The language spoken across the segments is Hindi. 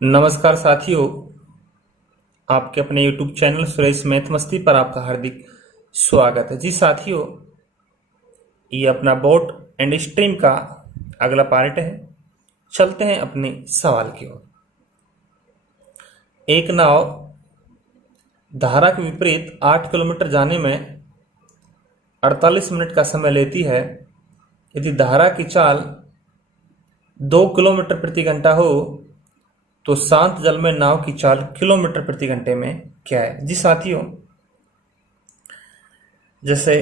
नमस्कार साथियों, आपके अपने YouTube चैनल सुरेश मैथ मस्ती पर आपका हार्दिक स्वागत है। जी साथियों, ये अपना बोट एंड स्ट्रीम का अगला पार्ट है। चलते हैं अपने सवाल की ओर। एक नाव धारा के विपरीत 8 किलोमीटर जाने में 48 मिनट का समय लेती है। यदि धारा की चाल 2 किलोमीटर प्रति घंटा हो तो शांत जल में नाव की चाल किलोमीटर प्रति घंटे में क्या है। जी साथियों, जैसे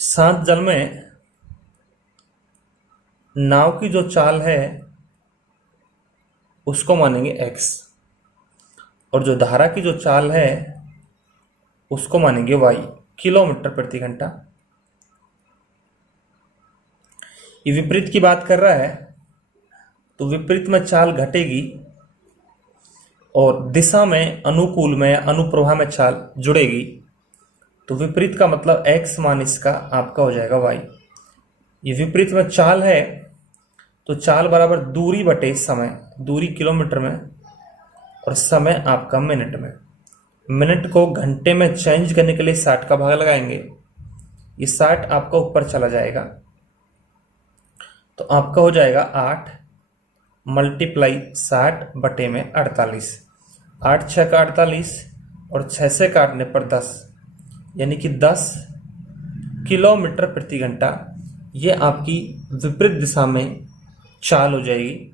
शांत जल में नाव की जो चाल है उसको मानेंगे x, और जो धारा की जो चाल है उसको मानेंगे y, किलोमीटर प्रति घंटा। ये विपरीत की बात कर रहा है, तो विपरीत में चाल घटेगी और दिशा में अनुकूल में अनुप्रवाह में चाल जुड़ेगी। तो विपरीत का मतलब x मान इसका आपका हो जाएगा y। ये विपरीत में चाल है तो चाल बराबर दूरी बटे समय, दूरी किलोमीटर में और समय आपका मिनट में। मिनट को घंटे में चेंज करने के लिए 60 का भाग लगाएंगे। ये 60 आपका ऊपर चला जाएगा तो आपका हो जाएगा 8 मल्टीप्लाई 60 बटे में 48। 8 6 का 48 और 6 से काटने पर 10, यानी कि 10 किलोमीटर प्रति घंटा। ये आपकी विपरीत दिशा में चाल हो जाएगी।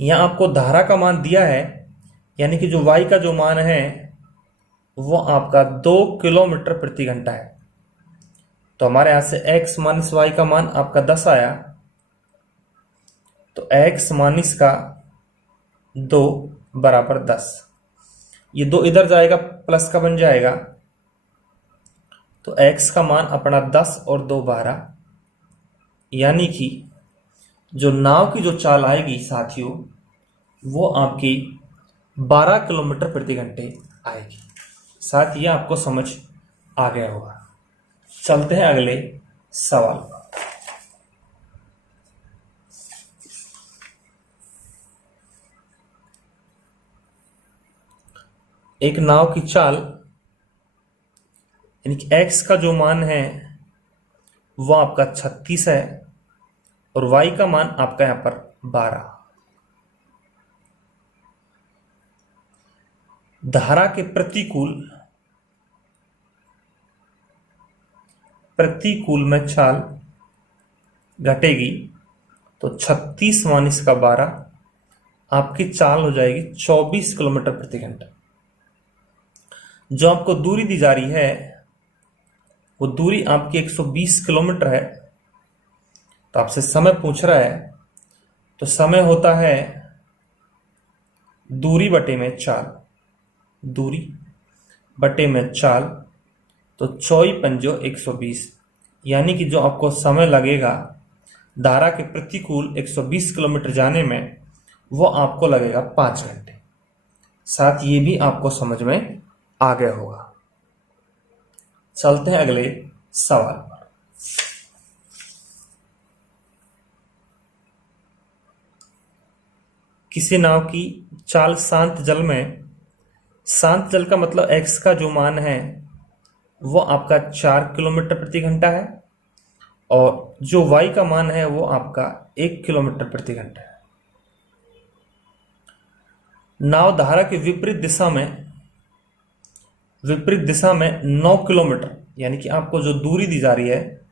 यहाँ आपको धारा का मान दिया है, यानी कि जो y का जो मान है वो आपका 2 किलोमीटर प्रति घंटा है। तो हमारे यहां से x माइनस वाई का मान आपका 10 आया, तो x माइनस का 2 बराबर 10। ये 2 इधर जाएगा, प्लस का बन जाएगा, तो x का मान अपना 10 और 2 12, यानी कि जो नाव की जो चाल आएगी साथियों वो आपकी 12 किलोमीटर प्रति घंटे आएगी। साथ ही आपको समझ आ गया होगा। चलते हैं अगले सवाल पर। एक नाव की चाल यानी कि x का जो मान है वो आपका 36 है और y का मान आपका यहां पर 12। धारा के प्रतिकूल में चाल घटेगी, तो 36 माइनस का 12, आपकी चाल हो जाएगी 24 किलोमीटर प्रति घंटा। जो आपको दूरी दी जा रही है वो दूरी आपकी 120 किलोमीटर है। तो आपसे समय पूछ रहा है, तो समय होता है दूरी बटे में चाल, दूरी बटे में चाल, तो 24 पंजो 120, यानी कि जो आपको समय लगेगा धारा के प्रतिकूल 120 किलोमीटर जाने में वो आपको लगेगा 5 घंटे। साथ ये भी आपको समझ में आ गया होगा। चलते हैं अगले सवाल पर। किसी नाव की चाल शांत जल में, शांत जल का मतलब x का जो मान है वो आपका 4 किलोमीटर प्रति घंटा है और जो y का मान है वो आपका 1 किलोमीटर प्रति घंटा है। नाव धारा की विपरीत दिशा में 9 किलोमीटर, यानी कि आपको जो दूरी दी जा रही है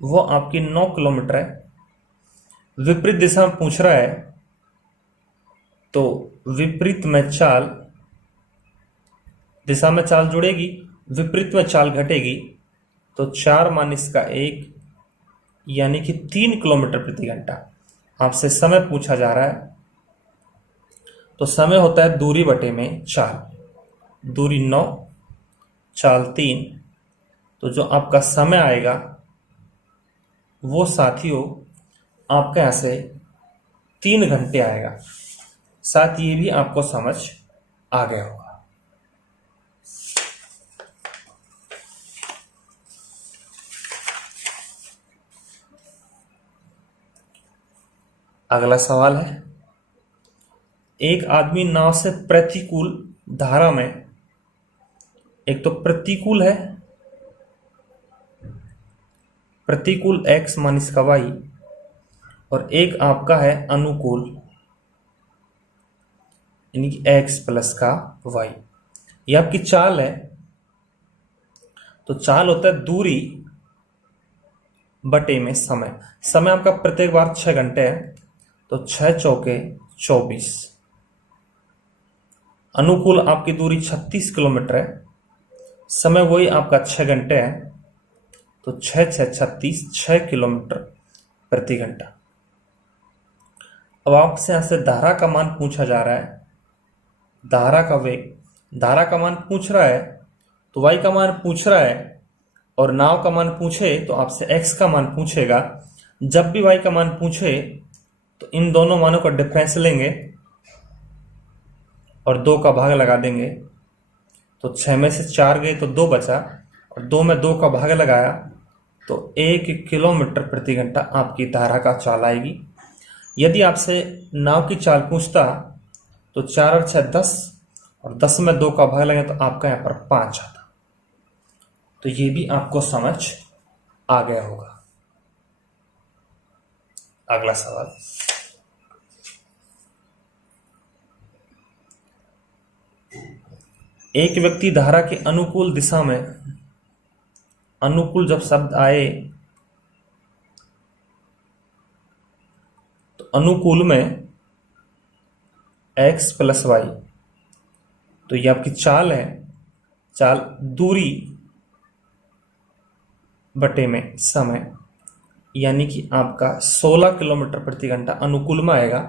वो आपकी 9 किलोमीटर है। विपरीत दिशा में पूछ रहा है, तो विपरीत में चाल, दिशा में चाल जुड़ेगी, विपरीत में चाल घटेगी, तो 4 माइनस का 1, यानी कि 3 किलोमीटर प्रति घंटा। आपसे समय पूछा जा रहा है, तो समय होता है दूरी बटे में चाल, दूरी 9 चाल 3, तो जो आपका समय आएगा वो साथियों आपके यहां से 3 घंटे आएगा। साथ ये भी आपको समझ आ गया होगा। अगला सवाल है, एक आदमी नाव से प्रतिकूल धारा में, एक तो प्रतिकूल है, प्रतिकूल x माइनस का y, और एक आपका है अनुकूल यानी कि x प्लस का y। ये आपकी चाल है। तो चाल होता है दूरी बटे में समय। समय आपका प्रत्येक बार 6 घंटे है, तो 6 चौके 24। अनुकूल आपकी दूरी 36 किलोमीटर है, समय वही आपका 6 घंटे है, तो 6 6 36, 6 किलोमीटर प्रति घंटा। अब आपसे यहां से धारा का मान पूछा जा रहा है, धारा का वेग, धारा का मान पूछ रहा है, तो y का मान पूछ रहा है, और नाव का मान पूछे तो आपसे x का मान पूछेगा। जब भी y का मान पूछे तो इन दोनों मानों का डिफरेंस लेंगे और 2 का भाग लगा देंगे। तो 6 में से 4 गए तो 2 बचा, और 2 में 2 का भाग लगाया तो 1 किलोमीटर प्रति घंटा आपकी धारा का चाल आएगी। यदि आपसे नाव की चाल पूछता तो 4 और 6 10, और 10 में 2 का भाग लगे तो आपका यहाँ पर 5 आता। तो ये भी आपको समझ आ गया होगा। अगला सवाल, एक व्यक्ति धारा के अनुकूल दिशा में, अनुकूल जब शब्द आए तो अनुकूल में x प्लस वाई, तो ये आपकी चाल है। चाल दूरी बटे में समय, यानी कि आपका 16 किलोमीटर प्रति घंटा अनुकूल में आएगा।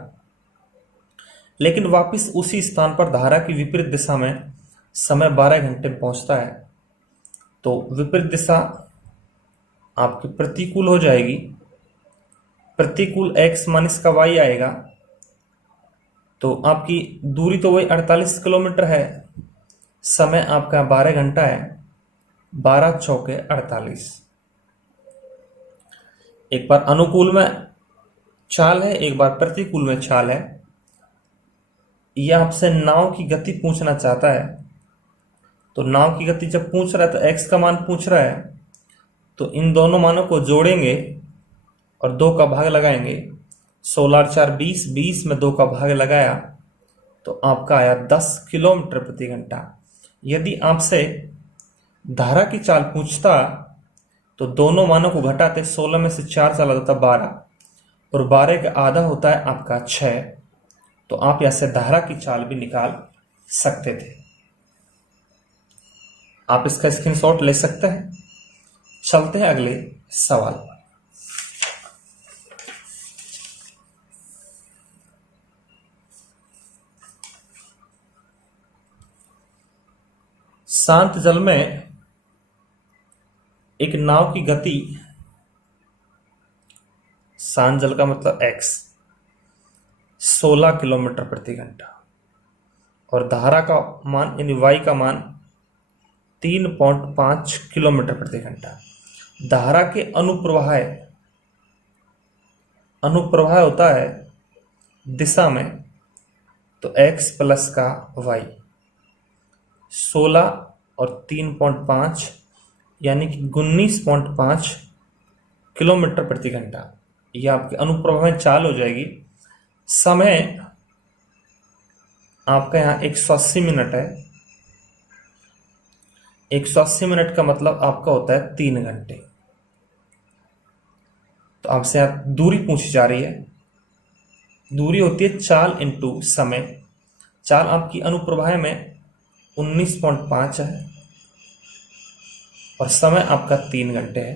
लेकिन वापस उसी स्थान पर धारा की विपरीत दिशा में समय 12 घंटे में पहुंचता है, तो विपरीत दिशा आपकी प्रतिकूल हो जाएगी। प्रतिकूल x माइनस का y आएगा, तो आपकी दूरी तो वही 48 किलोमीटर है, समय आपका 12 घंटा है, 12 चौके 48। एक बार अनुकूल में चाल है, एक बार प्रतिकूल में चाल है। यह आपसे नाव की गति पूछना चाहता है, तो नाव की गति जब पूछ रहा है तो x का मान पूछ रहा है, तो इन दोनों मानों को जोड़ेंगे और 2 का भाग लगाएंगे। 16 और 4 20, 20 में 2 का भाग लगाया तो आपका आया 10 किलोमीटर प्रति घंटा। यदि आपसे धारा की चाल पूछता तो दोनों मानों को घटाते, 16 में से 4 चला जाता 12, और 12 का आधा होता है आपका 6। तो आप यहां से धारा की चाल भी निकाल सकते थे। आप इसका स्क्रीनशॉट ले सकते हैं। चलते हैं अगले सवाल पर। शांत जल में एक नाव की गति, शांत जल का मतलब x, 16 किलोमीटर प्रति घंटा, और धारा का मान यानी y का मान 3.5 किलोमीटर प्रति घंटा। धारा के अनुप्रवाह, अनुप्रवाह होता है दिशा में, तो x प्लस का y, 16 और 3.5 यानी कि 19.5 किलोमीटर प्रति घंटा। यह आपके अनुप्रवाह में चाल हो जाएगी। समय आपका यहाँ 180 मिनट है। 180 मिनट का मतलब आपका होता है 3 घंटे। तो आपसे यहाँ दूरी पूछी जा रही है। दूरी होती है चाल इंटू समय। चाल आपकी अनुप्रवाह में 19.5 है और समय आपका 3 घंटे है।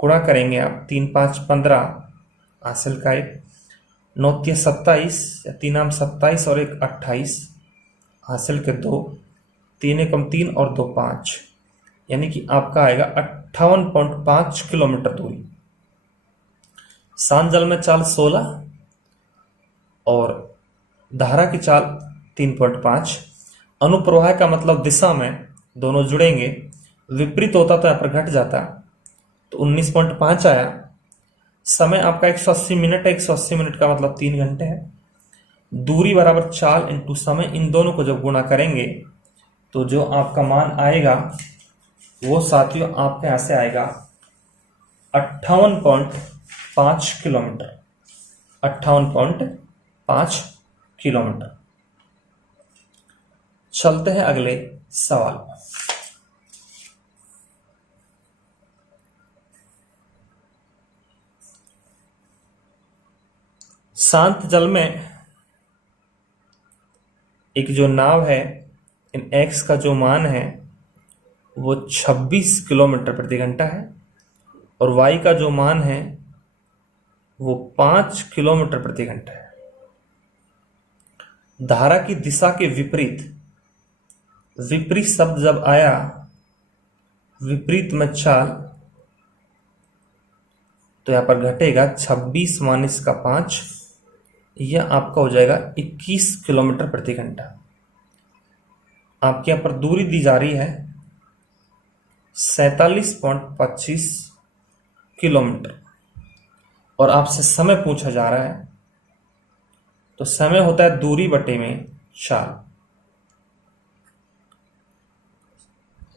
गुणा करेंगे आप, 3 5 15, हासिल का 1, 9 3 27 या 3 आम 27 और 1 28, हासिल के 2, 3 एकम 3 और 2 5, यानी कि आपका आएगा 58.5 किलोमीटर दूरी। शांत जल में चाल 16 और धारा की चाल 3.5। अनुप्रवाह का मतलब दिशा में दोनों जुड़ेंगे, विपरीत होता तो यहाँ पर घट जाता, तो 19.5 आया। समय आपका 180 मिनट है। 180 मिनट का मतलब 3 घंटे है। दूरी बराबर चाल इंटू समय, इन दोनों को जब गुणा करेंगे तो जो आपका मान आएगा वो साथियों आपके यहां से आएगा 58.5 किलोमीटर। 58.5 किलोमीटर। चलते हैं अगले सवाल पर। शांत जल में एक जो नाव है, इन एक्स का जो मान है वो 26 किलोमीटर प्रति घंटा है और वाई का जो मान है वो 5 किलोमीटर प्रति घंटा है। धारा की दिशा के विपरीत, विपरीत शब्द जब आया, विपरीत में चाल, तो यहां पर घटेगा 26 माइनस का 5, यह आपका हो जाएगा 21 किलोमीटर प्रति घंटा। आपके यहां पर दूरी दी जा रही है 47.25 किलोमीटर और आपसे समय पूछा जा रहा है, तो समय होता है दूरी बटे में चाल।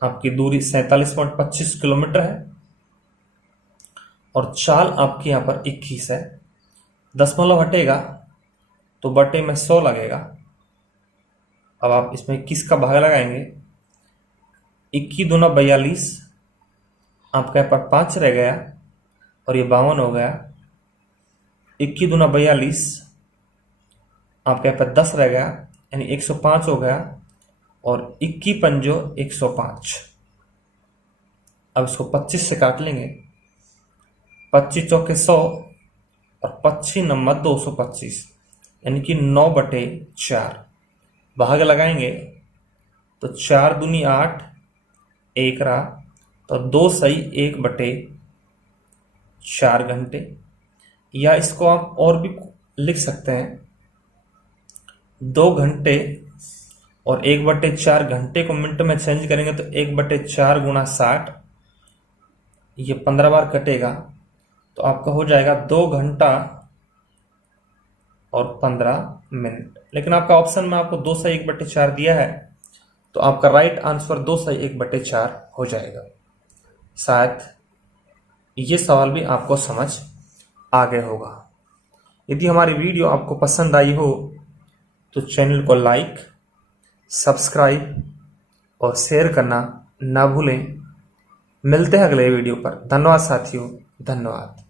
आपकी दूरी 47.25 किलोमीटर है और चाल आपकी यहां पर 21 है। दशमलव हटेगा तो बटे में 100 लगेगा। अब आप इसमें 21 का भाग लगाएंगे, 21 दूना 42, आपके यहाँ पर 5 रह गया और ये 52 हो गया। 21 दूना 42, आपके यहाँ पर 10 रह गया, यानी 105 हो गया और 21 पंजो 105। अब इसको 25 से काट लेंगे, 25 चौके 100 और 25 नंबर 225, यानी कि 9/4। भाग लगाएंगे तो 4 दूनी 8, 1 रहा, तो 2 सही 1/4 घंटे। या इसको आप और भी लिख सकते हैं, 2 घंटे और 1/4 घंटे को मिनट में चेंज करेंगे तो 1/4 गुणा 60, ये 15 बार कटेगा तो आपका हो जाएगा 2 घंटा और 15 मिनट। लेकिन आपका ऑप्शन में आपको 2 सही 1/4 दिया है, तो आपका राइट आंसर 2 सही 1/4 हो जाएगा। शायद ये सवाल भी आपको समझ आ गया होगा। यदि हमारी वीडियो आपको पसंद आई हो तो चैनल को लाइक, सब्सक्राइब और शेयर करना ना भूलें। मिलते हैं अगले वीडियो पर। धन्यवाद साथियों, धन्यवाद।